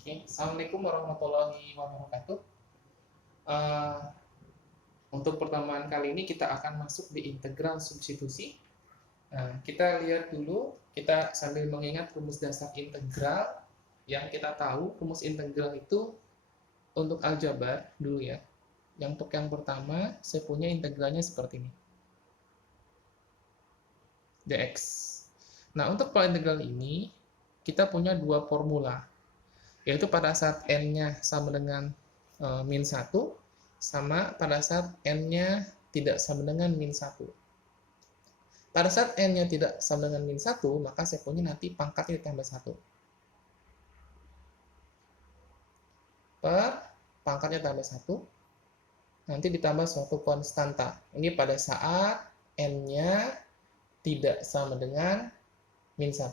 Oke, Assalamualaikum warahmatullahi wabarakatuh. Eh, untuk pertemuan kali ini kita akan masuk di integral substitusi. Nah, kita lihat dulu, kita sambil mengingat rumus dasar integral yang kita tahu. Rumus integral itu untuk aljabar dulu ya. Yang untuk yang pertama, saya punya integralnya seperti ini. dx. Nah, untuk pola integral ini, kita punya dua formula, yaitu pada saat n-nya sama dengan min 1, sama pada saat n-nya tidak sama dengan min 1. Pada saat n-nya tidak sama dengan min 1, maka saya punya nanti pangkatnya ditambah 1. Per pangkatnya tambah 1, nanti ditambah suatu konstanta. Ini pada saat n-nya tidak sama dengan min 1.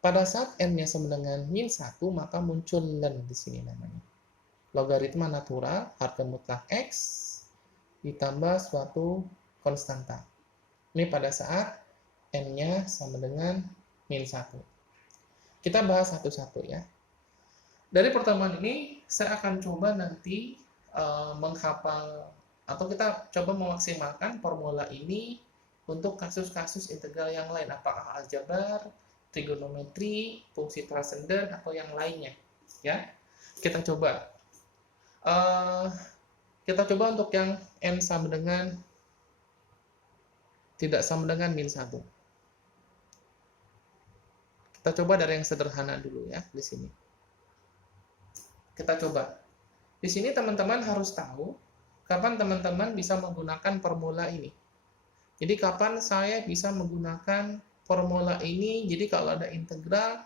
Pada saat n-nya sama dengan min 1, maka muncul len di sini namanya. Logaritma natural harga mutlak x ditambah suatu konstanta. Ini pada saat n-nya sama dengan min 1. Kita bahas satu-satu ya. Dari pertemuan ini, saya akan coba nanti menghafal, atau kita coba memaksimalkan formula ini untuk kasus-kasus integral yang lain, apakah aljabar, trigonometri, fungsi transenden, atau yang lainnya. Ya, kita coba. Kita coba untuk yang n sama dengan tidak sama dengan min 1. Kita coba dari yang sederhana dulu ya di sini. Kita coba. Di sini teman-teman harus tahu kapan teman-teman bisa menggunakan formula ini. Jadi kapan saya bisa menggunakan formula ini? Jadi kalau ada integral,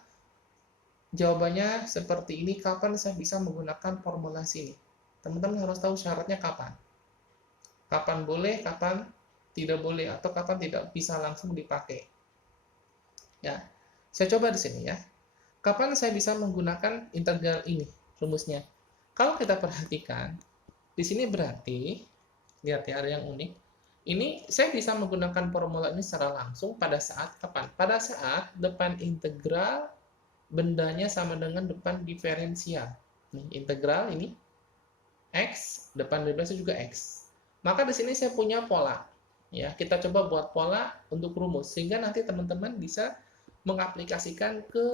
jawabannya seperti ini. Kapan saya bisa menggunakan formula sini? Teman-teman harus tahu syaratnya kapan. Kapan boleh, kapan tidak boleh, atau kapan tidak bisa langsung dipakai. Ya, saya coba di sini ya. Kapan saya bisa menggunakan integral ini? Rumusnya. Kalau kita perhatikan, di sini berarti, lihat ya, ada yang unik. Ini saya bisa menggunakan formula ini secara langsung pada saat kapan? Pada saat depan integral bendanya sama dengan depan diferensial. Nih, integral ini x, depan diferensial juga x. Maka di sini saya punya pola. Ya, kita coba buat pola untuk rumus sehingga nanti teman-teman bisa mengaplikasikan ke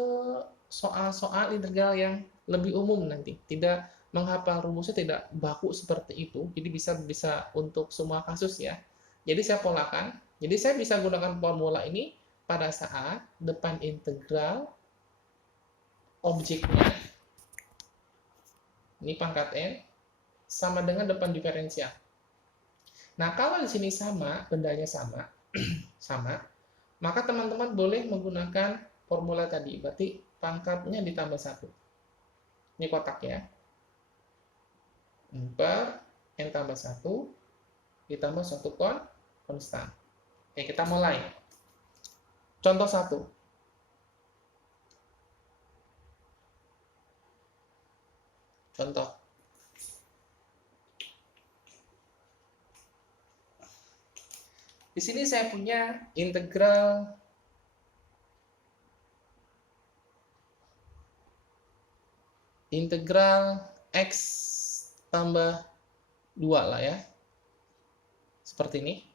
soal-soal integral yang lebih umum nanti. Tidak menghafal rumusnya tidak baku seperti itu. Jadi bisa untuk semua kasus ya. Jadi saya polakan. Jadi saya bisa gunakan formula ini pada saat depan integral objeknya ini pangkat n sama dengan depan diferensial. Nah, kalau di sini sama, bendanya sama, sama, maka teman-teman boleh menggunakan formula tadi. Berarti pangkatnya ditambah 1. Ini kotak ya. Per n tambah 1 ditambah suatu konstan. Oke, kita mulai. Contoh 1. Contoh. Di sini saya punya integral x tambah 2 lah ya. Seperti ini.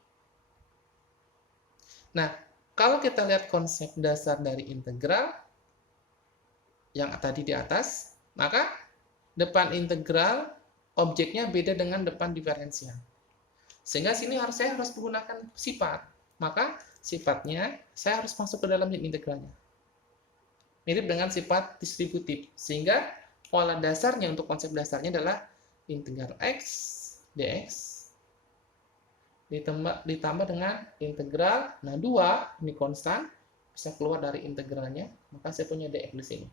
Nah, kalau kita lihat konsep dasar dari integral yang tadi di atas, maka depan integral objeknya beda dengan depan diferensial. Sehingga sini saya harus menggunakan sifat. Maka sifatnya saya harus masuk ke dalam integralnya. Mirip dengan sifat distributif. Sehingga pola dasarnya untuk konsep dasarnya adalah integral x dx ditambah dengan integral. Nah, 2 ini konstan, bisa keluar dari integralnya, maka saya punya dx di sini.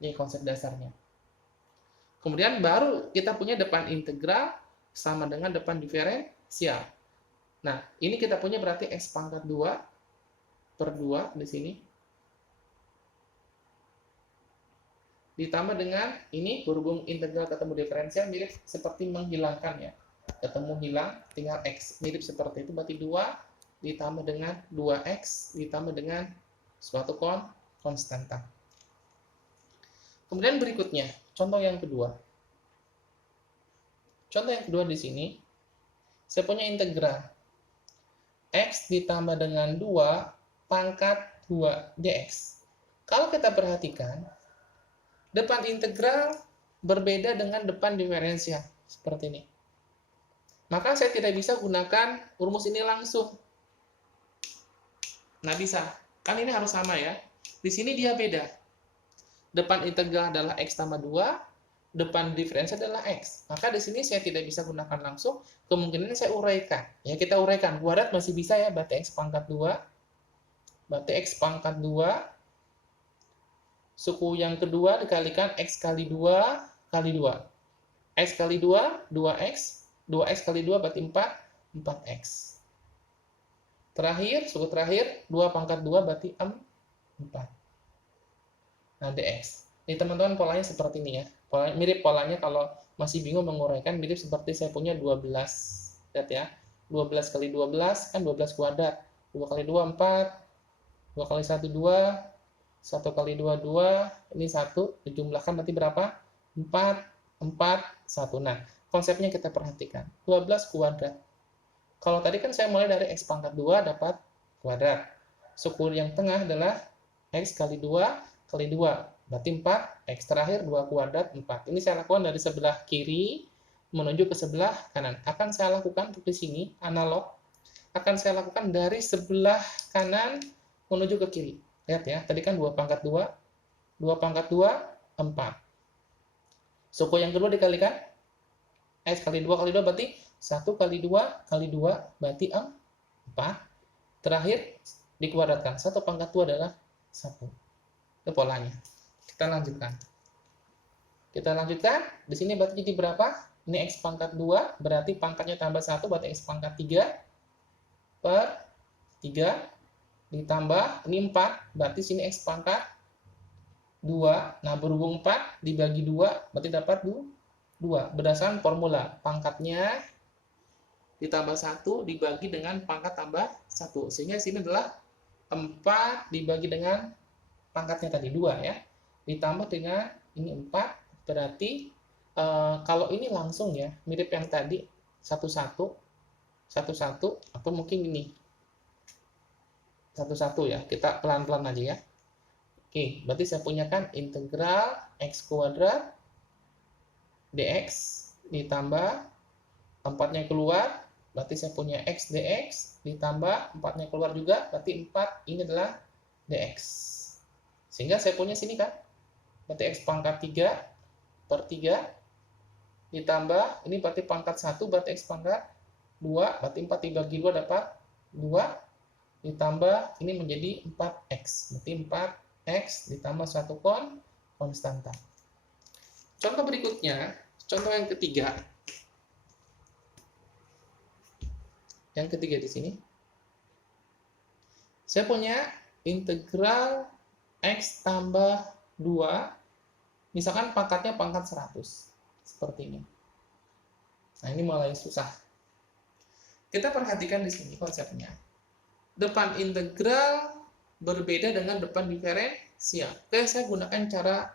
Ini konsep dasarnya. Kemudian baru kita punya depan integral sama dengan depan diferensial. Nah, ini kita punya berarti x pangkat 2 per 2 di sini. Ditambah dengan ini, berhubung integral ketemu diferensial, mirip seperti menghilangkan ya. Ketemu hilang, tinggal x. Mirip seperti itu, berarti 2 ditambah dengan 2x ditambah dengan suatu konstanta. Kemudian berikutnya, contoh yang kedua. Contoh yang kedua di sini, saya punya integral X ditambah dengan 2 pangkat 2 dx. Kalau kita perhatikan, depan integral berbeda dengan depan diferensial. Seperti ini. Maka saya tidak bisa gunakan rumus ini langsung. Nah bisa, kan ini harus sama ya. Di sini dia beda. Depan integral adalah X tambah 2, depan diferensial adalah X. Maka di sini saya tidak bisa gunakan langsung, kemungkinan saya uraikan. Ya kita uraikan, kuadrat masih bisa ya, berarti X pangkat 2. Berarti X pangkat 2, suku yang kedua dikalikan X kali 2 kali 2. X kali 2, 2X. 2X kali 2 berarti 4, 4X. Terakhir, suku terakhir, 2 pangkat 2 berarti 4. Nah, dx. Ini teman-teman polanya seperti ini ya. Mirip polanya kalau masih bingung menguraikan, mirip seperti saya punya 12. Lihat ya. 12 kali 12 kan 12 kuadrat. 2 kali 2, 4. 2 kali 1, 2. 1 kali 2, 2. Ini 1. Dijumlahkan berarti berapa? 4, 4, 1. Nah, konsepnya kita perhatikan. 12 kuadrat. Kalau tadi kan saya mulai dari X pangkat 2 dapat kuadrat. Suku yang tengah adalah X kali 2 kali 2, berarti 4, X terakhir 2 kuadrat 4. Ini saya lakukan dari sebelah kiri menuju ke sebelah kanan. Akan saya lakukan untuk di sini, analog, akan saya lakukan dari sebelah kanan menuju ke kiri. Lihat ya, tadi kan 2 pangkat 2, 2 pangkat 2, 4. Suku yang kedua dikalikan, X kali 2 kali 2 berarti 1 kali 2 kali 2 berarti 4. Terakhir dikuadratkan, 1 pangkat 2 adalah 1. Itu polanya. Kita lanjutkan. Di sini berarti jadi berapa? Ini X pangkat 2, berarti pangkatnya tambah 1, berarti X pangkat 3 per 3 ditambah, ini 4, berarti sini X pangkat 2. Nah, berhubung 4 dibagi 2, berarti dapat 2. Berdasarkan formula, pangkatnya ditambah 1 dibagi dengan pangkat tambah 1. Sehingga sini adalah 4 dibagi dengan pangkatnya tadi 2 ya, ditambah dengan ini 4, berarti kalau ini langsung ya, mirip yang tadi, 1, 1, 1, 1, atau mungkin ini 1, 1 ya, kita pelan-pelan aja ya. Oke, berarti saya punya kan integral X kuadrat dx ditambah 4-nya keluar, berarti saya punya X dx ditambah 4-nya keluar juga, berarti 4 ini adalah dx. Sehingga saya punya sini kan, berarti X pangkat 3 per 3 ditambah, ini berarti pangkat 1, berarti X pangkat 2, berarti 4 dibagi 2 dapat 2, ditambah, ini menjadi 4X. Berarti 4X ditambah 1 konstanta. Contoh berikutnya, contoh yang ketiga. Yang ketiga di sini. Saya punya integral X tambah 2, misalkan pangkatnya pangkat 100. Seperti ini. Nah, ini mulai susah. Kita perhatikan di sini konsepnya. Depan integral berbeda dengan depan diferensial. Oke, saya gunakan cara,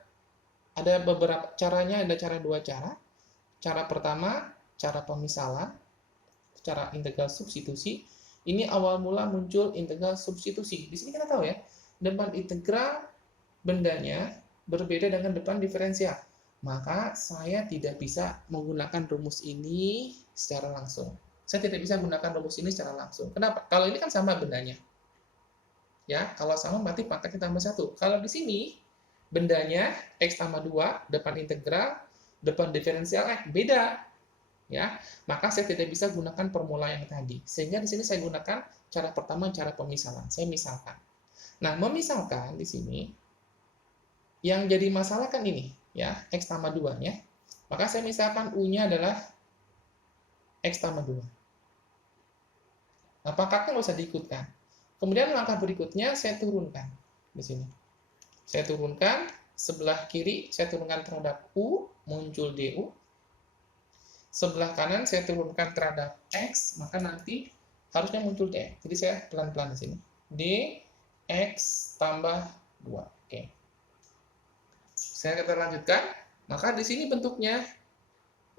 ada beberapa caranya, ada dua cara. Cara pertama, cara pemisalan, cara integral substitusi. Ini awal mula muncul integral substitusi. Di sini kita tahu ya, depan integral bendanya berbeda dengan depan diferensial. Maka saya tidak bisa menggunakan rumus ini secara langsung. Saya tidak bisa menggunakan rumus ini secara langsung. Kenapa? Kalau ini kan sama bendanya. Ya, kalau sama berarti pangkatnya tambah 1. Kalau di sini bendanya X tambah 2, depan integral, depan diferensial beda. Ya, maka saya tidak bisa gunakan formula yang tadi. Sehingga di sini saya gunakan cara pertama, cara pemisalan. Saya misalkan. Nah, memisalkan di sini yang jadi masalah kan ini, ya, X tambah 2-nya. Maka saya misalkan U-nya adalah X tambah 2. Nah, pangkatnya nggak usah diikutkan. Kemudian langkah berikutnya saya turunkan di sini. Saya turunkan sebelah kiri, saya turunkan terhadap U, muncul DU. Sebelah kanan saya turunkan terhadap X, maka nanti harusnya muncul DX. Jadi saya pelan-pelan di sini. DX tambah 2. Oke. Saya kita lanjutkan, maka di sini bentuknya,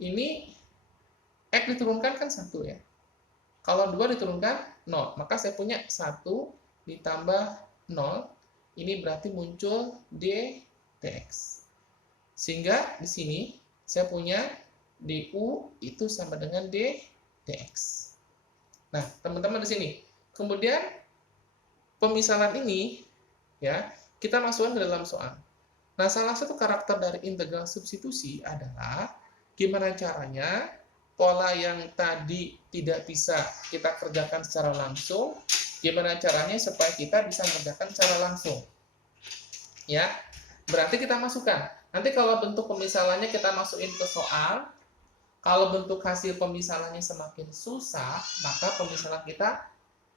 ini X diturunkan kan 1 ya. Kalau 2 diturunkan 0, maka saya punya 1 ditambah 0, ini berarti muncul dx. Sehingga di sini saya punya du itu sama dengan dx. Nah, teman-teman di sini. Kemudian pemisahan ini ya, kita masukkan ke dalam soal. Nah, salah satu karakter dari integral substitusi adalah gimana caranya pola yang tadi tidak bisa kita kerjakan secara langsung, gimana caranya supaya kita bisa mengerjakan secara langsung. Ya, berarti kita masukkan. Nanti kalau bentuk pemisalannya kita masukin ke soal, kalau bentuk hasil pemisalannya semakin susah, maka pemisalan kita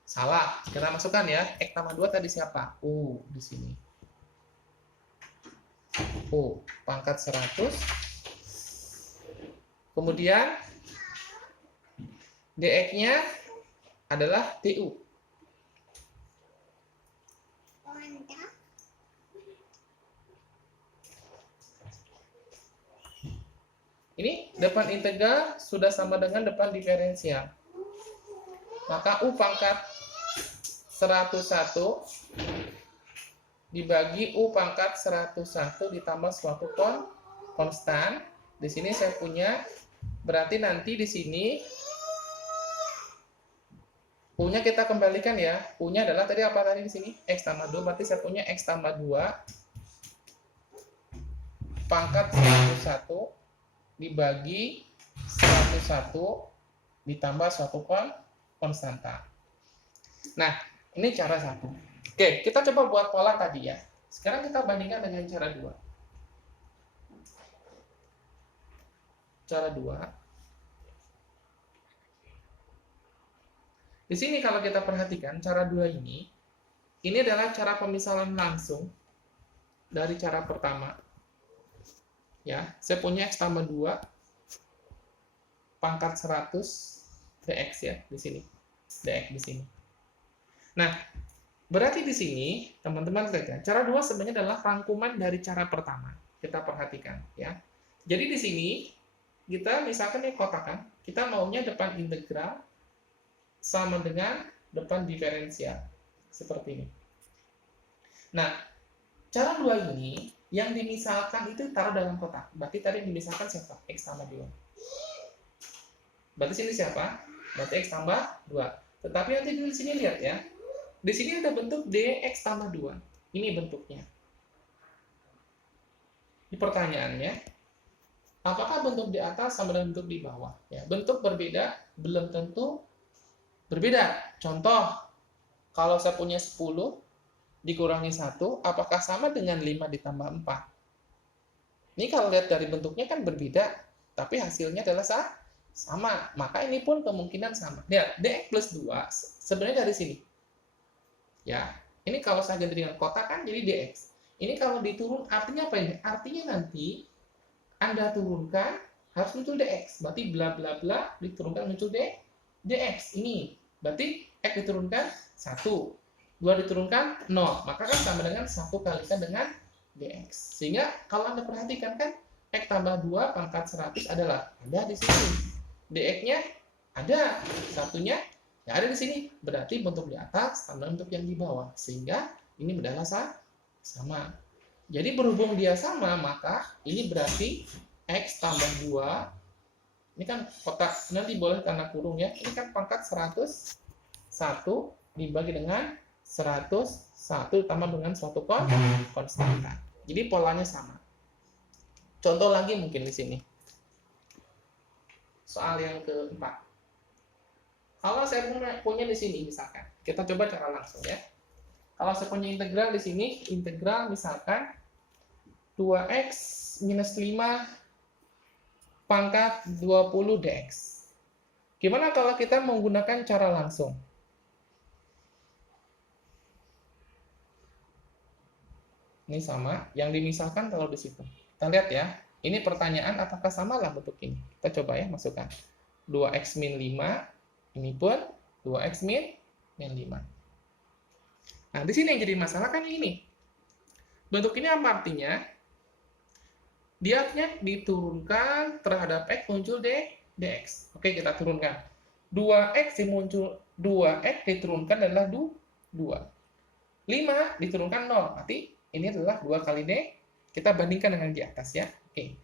salah. Kita masukkan ya, X tambah 2 tadi siapa? U di sini. U pangkat 100. Kemudian dx-nya adalah du. Ini depan integral sudah sama dengan depan diferensial. Maka U pangkat 101 dibagi U pangkat 101 ditambah suatu konstan. Di sini saya punya, berarti nanti di sini U-nya kita kembalikan ya. U-nya adalah tadi apa tadi di sini? X tambah 2, berarti saya punya X tambah 2 pangkat 101 dibagi 101 ditambah suatu konstanta. Nah, ini cara 1. Oke, kita coba buat pola tadi ya. Sekarang kita bandingkan dengan cara 2. Cara 2. Di sini kalau kita perhatikan cara 2 ini adalah cara pemisahan langsung dari cara pertama. Ya, saya punya X tambah 2 pangkat 100 dx ya di sini. Dx di sini. Nah, berarti di sini teman-teman lihat, cara 2 sebenarnya adalah rangkuman dari cara pertama. Kita perhatikan ya. Jadi di sini kita misalkan ini kotakan, kita maunya depan integral sama dengan depan diferensial. Seperti ini. Nah, cara 2 ini yang dimisalkan itu taruh dalam kotak. Berarti tadi dimisalkan siapa? X tambah 2. Berarti sini siapa? Berarti X tambah 2. Tetapi nanti di sini lihat ya. Di sini ada bentuk dx tambah 2. Ini bentuknya. Ini pertanyaannya, apakah bentuk di atas sama dengan bentuk di bawah? Ya, bentuk berbeda, belum tentu berbeda. Contoh, kalau saya punya 10, dikurangi 1, apakah sama dengan 5 ditambah 4? Ini kalau lihat dari bentuknya kan berbeda, tapi hasilnya adalah sama. Maka ini pun kemungkinan sama. Lihat, dx plus 2 sebenarnya dari sini. Ya, ini kalau saya ganti dengan kotak kan jadi dx. Ini kalau diturun artinya apa ini? Artinya nanti Anda turunkan harus muncul dx. Berarti bla bla bla diturunkan muncul dx. Ini berarti x diturunkan 1. 2 diturunkan 0, maka kan sama dengan 1 kalikan dengan dx. Sehingga kalau Anda perhatikan kan, X tambah 2 pangkat 100 adalah ada di sini. Dx-nya ada, satunya ya ada di sini. Berarti bentuk di atas sama bentuk yang di bawah. Sehingga ini adalah sama. Jadi berhubung dia sama, maka ini berarti X tambah 2, ini kan kotak, nanti boleh tanda kurung ya. Ini kan pangkat 101 dibagi dengan 101 ditambah dengan suatu konstanta. Jadi polanya sama. Contoh lagi mungkin di sini. Soal yang keempat. Kalau saya punya di sini misalkan, kita coba cara langsung ya. Kalau saya punya integral di sini, integral misalkan 2x minus 5 pangkat 20 dx. Gimana kalau kita menggunakan cara langsung? Ini sama, yang dimisalkan kalau di situ. Kita lihat ya, ini pertanyaan apakah sama lah bentuk ini. Kita coba ya, masukkan. 2x min 5, ini pun 2x min 5. Nah, di sini yang jadi masalah kan ini. Bentuk ini apa artinya? Dia artinya diturunkan terhadap X muncul dx. Oke, kita turunkan. 2x muncul 2x diturunkan adalah 2. 5 diturunkan 0. Berarti ini adalah 2 kali D. Kita bandingkan dengan di atas ya. Oke.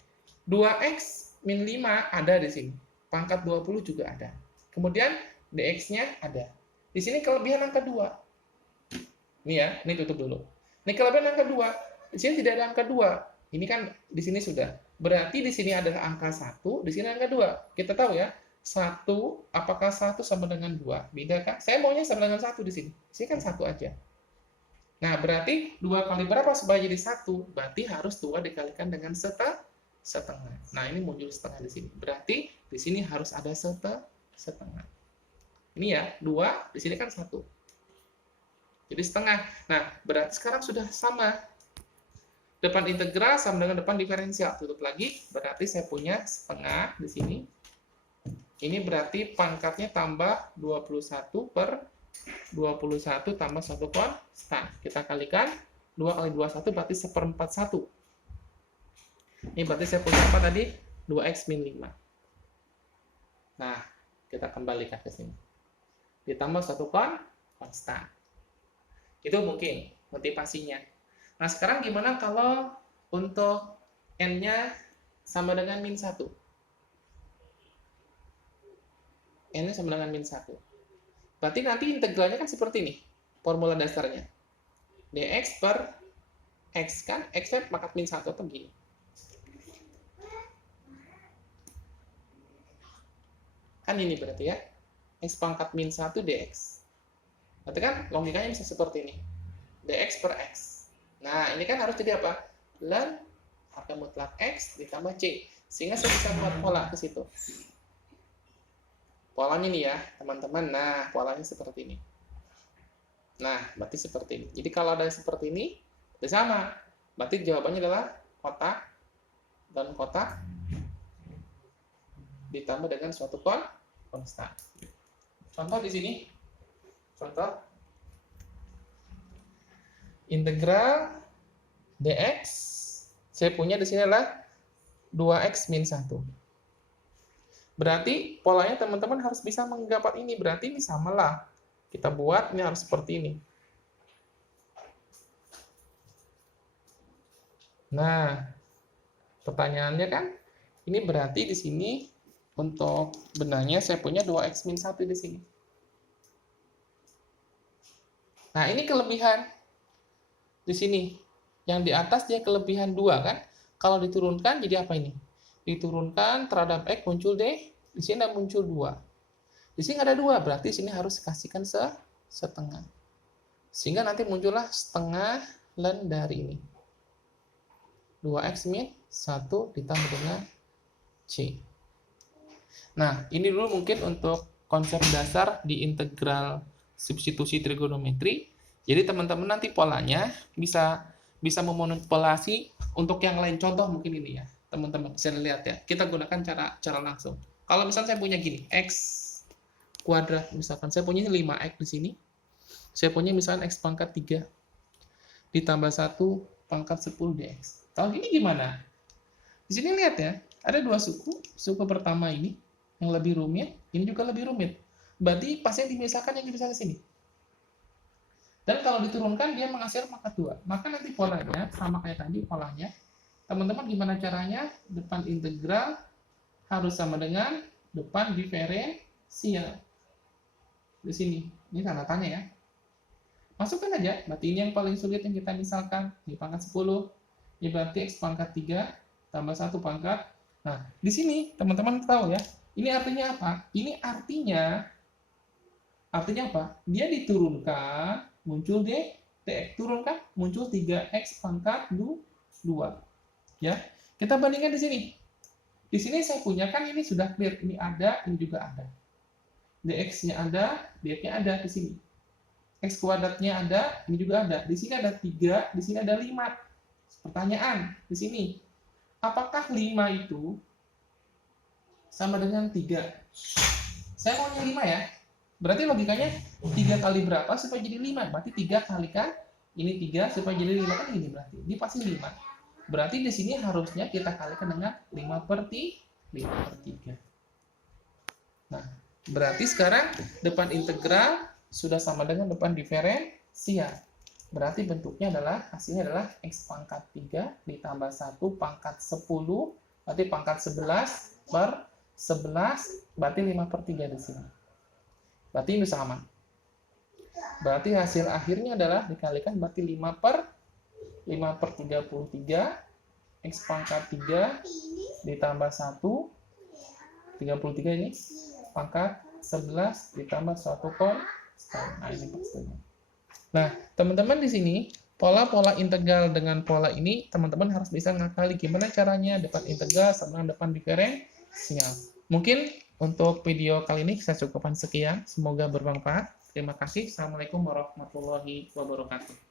2x min 5 ada di sini. Pangkat 20 juga ada. Kemudian dx-nya ada. Di sini kelebihan angka 2. Ini ya, ini tutup dulu. Ini kelebihan angka 2. Di sini tidak ada angka 2. Ini kan di sini sudah. Berarti di sini adalah angka 1, di sini angka 2. Kita tahu ya, 1, apakah 1 sama dengan 2? Beda kan? Saya maunya sama dengan 1 di sini. Di sini kan 1 aja. Nah, berarti 2 kali berapa supaya jadi 1? Berarti harus 2 dikalikan dengan setengah. Nah, ini muncul setengah di sini. Berarti di sini harus ada setengah. Ini ya, 2, di sini kan 1. Jadi setengah. Nah, berarti sekarang sudah sama. Depan integral sama dengan depan diferensial. Tutup lagi, berarti saya punya setengah di sini. Ini berarti pangkatnya tambah 21 per 21 tambah 1 konstan. Kita kalikan, 2 kali 21 berarti 1/41. Ini berarti saya punya apa tadi? 2x min 5. Nah, kita kembalikan ke sini. Ditambah 1 konstan. Itu mungkin motivasinya. Nah, sekarang gimana kalau untuk n-nya sama dengan min 1? N-nya sama dengan min 1. Berarti nanti integralnya kan seperti ini. Formula dasarnya. dx per x kan? X-nya pangkat min 1 atau begini. Kan ini berarti ya. X pangkat min 1 dx. Berarti kan logikanya bisa seperti ini. dx per x. Nah, ini kan harus jadi apa? Ln harga mutlak x ditambah c. Sehingga saya bisa buat pola ke situ. Polanya nih ya, teman-teman. Nah, polanya seperti ini. Nah, berarti seperti ini. Jadi kalau ada seperti ini, itu sama. Berarti jawabannya adalah kotak dan kotak ditambah dengan suatu konstan. Contoh di sini. Contoh. Integral dx, saya punya di sini adalah 2x min 1. Berarti polanya teman-teman harus bisa menggapat ini. Berarti ini samalah. Kita buat, ini harus seperti ini. Nah, pertanyaannya kan, ini berarti di sini untuk benarnya saya punya 2x min 1 di sini. Nah, ini kelebihan. Di sini, yang di atas dia kelebihan 2 kan? Kalau diturunkan jadi apa ini? Diturunkan terhadap X muncul D, di sini ada muncul 2. Di sini ada 2, berarti di sini harus kasihkan setengah. Sehingga nanti muncullah setengah ln dari ini. 2x min 1 ditambah dengan C. Nah, ini dulu mungkin untuk konsep dasar di integral substitusi trigonometri. Jadi teman-teman nanti polanya bisa memanipulasi untuk yang lain. Contoh mungkin ini ya, teman-teman bisa lihat ya. Kita gunakan cara langsung. Kalau misalnya saya punya gini, x kuadrat, misalkan saya punya 5x di sini. Saya punya misalkan x pangkat 3 ditambah 1 pangkat 10 dx. Tahu ini gimana? Di sini lihat ya, ada dua suku. Suku pertama ini yang lebih rumit, ini juga lebih rumit. Berarti pas yang dipisahkan yang dipisahkan ke sini. Dan kalau diturunkan dia menghasilkan pangkat 2. Maka nanti polanya sama kayak tadi polanya. Teman-teman gimana caranya? Depan integral harus sama dengan depan diferensial. Di sini. Ini tanda tanya ya. Masukkan aja. Berarti ini yang paling sulit yang kita misalkan. Ini pangkat 10. Ini berarti x pangkat 3 tambah 1 pangkat. Nah, di sini teman-teman tahu ya. Ini artinya apa? Ini artinya apa? Dia diturunkan muncul dx, turunkan muncul 3x pangkat 2. Ya. Kita bandingkan di sini. Di sini saya punya kan ini sudah clear, ini ada, ini juga ada. dx-nya ada, dx-nya ada di sini. X kuadratnya ada, ini juga ada. Di sini ada 3, di sini ada 5. Pertanyaan di sini. Apakah 5 itu sama dengan 3? Saya maunya 5 ya. Berarti logikanya 3 kali berapa supaya jadi 5? Berarti 3 kali kan ini 3 supaya jadi 5 kan ini berarti. Ini pasti 5. Berarti di sini harusnya kita kalikan dengan 5/3. Nah, berarti sekarang depan integral sudah sama dengan depan diferensial. Berarti bentuknya adalah, hasilnya adalah X pangkat 3 ditambah 1 pangkat 10, berarti pangkat 11/11, berarti 5/3 di sini. Berarti ini sama. Berarti hasil akhirnya adalah dikalikan, berarti 5/33, X pangkat 3 ditambah 1, 33 ini, pangkat 11 ditambah 1 konstan. Nah, ini pastinya. Nah, teman-teman di sini, pola-pola integral dengan pola ini, teman-teman harus bisa ngakali gimana caranya depan integral sama depan diferensial. Mungkin untuk video kali ini saya cukupkan sekian. Semoga bermanfaat. Terima kasih. Assalamualaikum warahmatullahi wabarakatuh.